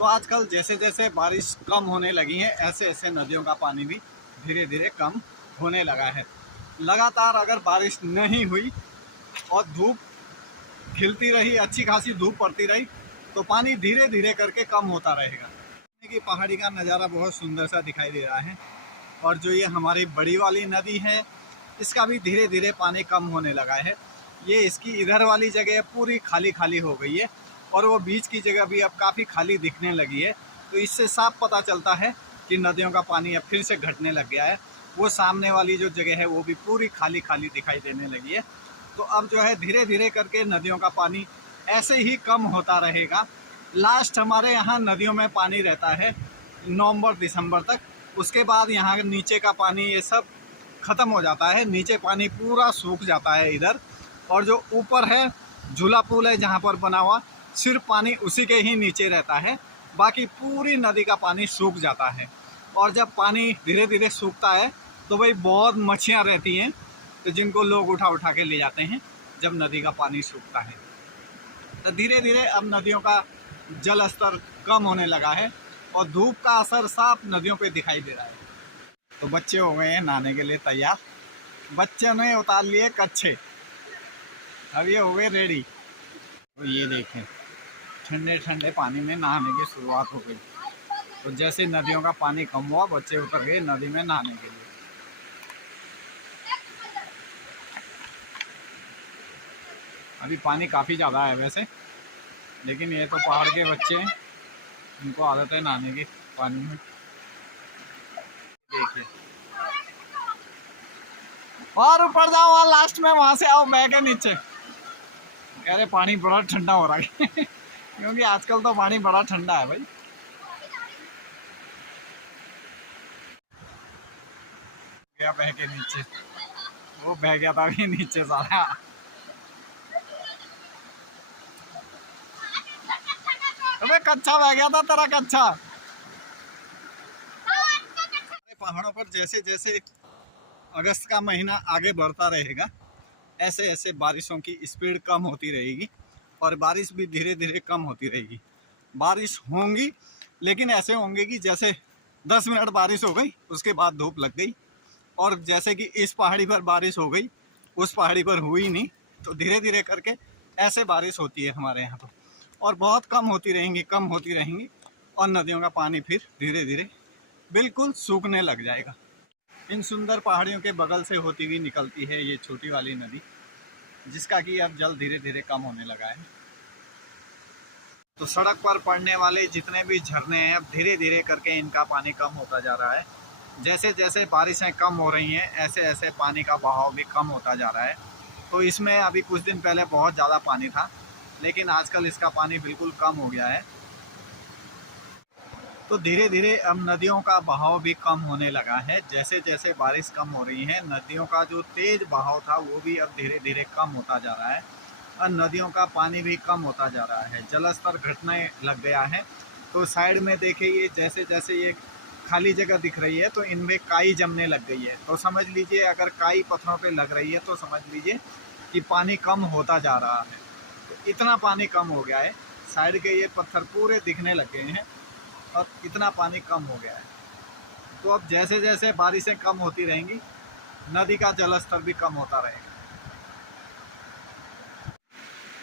तो आजकल जैसे जैसे बारिश कम होने लगी है ऐसे ऐसे नदियों का पानी भी धीरे धीरे कम होने लगा है। लगातार अगर बारिश नहीं हुई और धूप खिलती रही, अच्छी खासी धूप पड़ती रही, तो पानी धीरे धीरे करके कम होता रहेगा। कि पहाड़ी का नज़ारा बहुत सुंदर सा दिखाई दे रहा है। और जो ये हमारी बड़ी वाली नदी है इसका भी धीरे धीरे पानी कम होने लगा है। ये इसकी इधर वाली जगह पूरी खाली खाली हो गई है और वो बीच की जगह भी अब काफ़ी खाली दिखने लगी है। तो इससे साफ पता चलता है कि नदियों का पानी अब फिर से घटने लग गया है। वो सामने वाली जो जगह है वो भी पूरी खाली खाली दिखाई देने लगी है। तो अब जो है धीरे धीरे करके नदियों का पानी ऐसे ही कम होता रहेगा। लास्ट हमारे यहाँ नदियों में पानी रहता है नवंबर दिसंबर तक। उसके बाद यहाँ नीचे का पानी ये सब ख़त्म हो जाता है, नीचे पानी पूरा सूख जाता है इधर। और जो ऊपर है झूला पुल है जहाँ पर बना हुआ, सिर्फ पानी उसी के ही नीचे रहता है, बाकी पूरी नदी का पानी सूख जाता है। और जब पानी धीरे धीरे सूखता है तो भाई बहुत मच्छियाँ रहती हैं, तो जिनको लोग उठा उठा के ले जाते हैं जब नदी का पानी सूखता है। तो धीरे धीरे अब नदियों का जल स्तर कम होने लगा है और धूप का असर साफ नदियों पे दिखाई दे रहा है। तो बच्चे हो गए हैं नहाने के लिए तैयार। बच्चे ने उतार लिए कच्छे, अब ये हो गए रेडी। तो ये देखें ठंडे ठंडे पानी में नहाने की शुरुआत हो गई। तो जैसे नदियों का पानी कम हुआ बच्चे उतर गए नदी में नहाने के लिए। अभी पानी काफ़ी ज़्यादा है वैसे, लेकिन ये तो पहाड़ के बच्चे हैं, इनको आदत है नहाने की पानी में। देखिए और ऊपर जाओ, वहाँ लास्ट में, वहाँ से आओ बह के नीचे। कह रहे पानी बड़ा ठंडा हो रहा है क्योंकि आजकल तो पानी बड़ा ठंडा है भाई। गया बह के नीचे, वो बह गया था अभी नीचे सारा। अबे कच्चा बह गया था तेरा कच्चा। पहाड़ों पर जैसे जैसे अगस्त का महीना आगे बढ़ता रहेगा ऐसे ऐसे बारिशों की स्पीड कम होती रहेगी और बारिश भी धीरे धीरे कम होती रहेगी। बारिश होंगी लेकिन ऐसे होंगे कि जैसे 10 मिनट बारिश हो गई उसके बाद धूप लग गई, और जैसे कि इस पहाड़ी पर बारिश हो गई उस पहाड़ी पर हुई नहीं। तो धीरे धीरे करके ऐसे बारिश होती है हमारे यहाँ पर, और बहुत कम होती रहेंगी और नदियों का पानी फिर धीरे धीरे बिल्कुल सूखने लग जाएगा। इन सुंदर पहाड़ियों के बगल से होती हुई निकलती है ये छोटी वाली नदी, जिसका कि अब जल धीरे धीरे कम होने लगा है। तो सड़क पर पड़ने वाले जितने भी झरने हैं अब धीरे धीरे करके इनका पानी कम होता जा रहा है। जैसे जैसे बारिशें कम हो रही हैं ऐसे ऐसे पानी का बहाव भी कम होता जा रहा है। तो इसमें अभी कुछ दिन पहले बहुत ज़्यादा पानी था, लेकिन आजकल इसका पानी बिल्कुल कम हो गया है। तो धीरे धीरे अब नदियों का बहाव भी कम होने लगा है। जैसे जैसे बारिश कम हो रही है नदियों का जो तेज़ बहाव था वो भी अब धीरे धीरे कम होता जा रहा है और नदियों का पानी भी कम होता जा रहा है, जलस्तर घटने लग गया है। तो साइड में देखिए ये जैसे जैसे ये खाली जगह दिख रही है तो इनमें काई जमने लग गई है। तो समझ लीजिए अगर काई पत्थरों पे लग रही है तो समझ लीजिए कि पानी कम होता जा रहा है। तो इतना पानी कम हो गया है, साइड के ये पत्थर पूरे दिखने लग गए हैं और इतना पानी कम हो गया है। तो अब जैसे जैसे बारिशें कम होती रहेंगी नदी का जलस्तर भी कम होता रहेगा।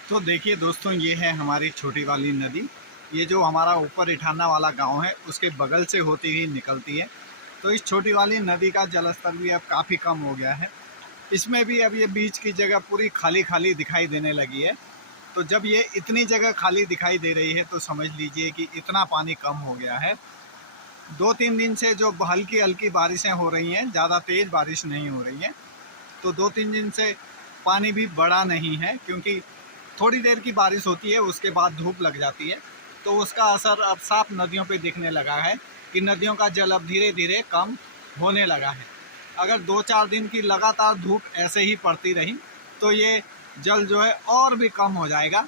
तो देखिए दोस्तों ये है हमारी छोटी वाली नदी, ये जो हमारा ऊपर इठाना वाला गांव है उसके बगल से होती हुई निकलती है। तो इस छोटी वाली नदी का जलस्तर भी अब काफ़ी कम हो गया है। इसमें भी अब ये बीच की जगह पूरी खाली खाली दिखाई देने लगी है। तो जब ये इतनी जगह खाली दिखाई दे रही है तो समझ लीजिए कि इतना पानी कम हो गया है। 2-3 दिन से जो हल्की हल्की बारिशें हो रही हैं, ज़्यादा तेज़ बारिश नहीं हो रही है, तो 2-3 दिन से पानी भी बढ़ा नहीं है, क्योंकि थोड़ी देर की बारिश होती है उसके बाद धूप लग जाती है। तो उसका असर अब साफ नदियों पे दिखने लगा है कि नदियों का जल अब धीरे धीरे कम होने लगा है। अगर 2-4 दिन की लगातार धूप ऐसे ही पड़ती रही तो ये जल जो है और भी कम हो जाएगा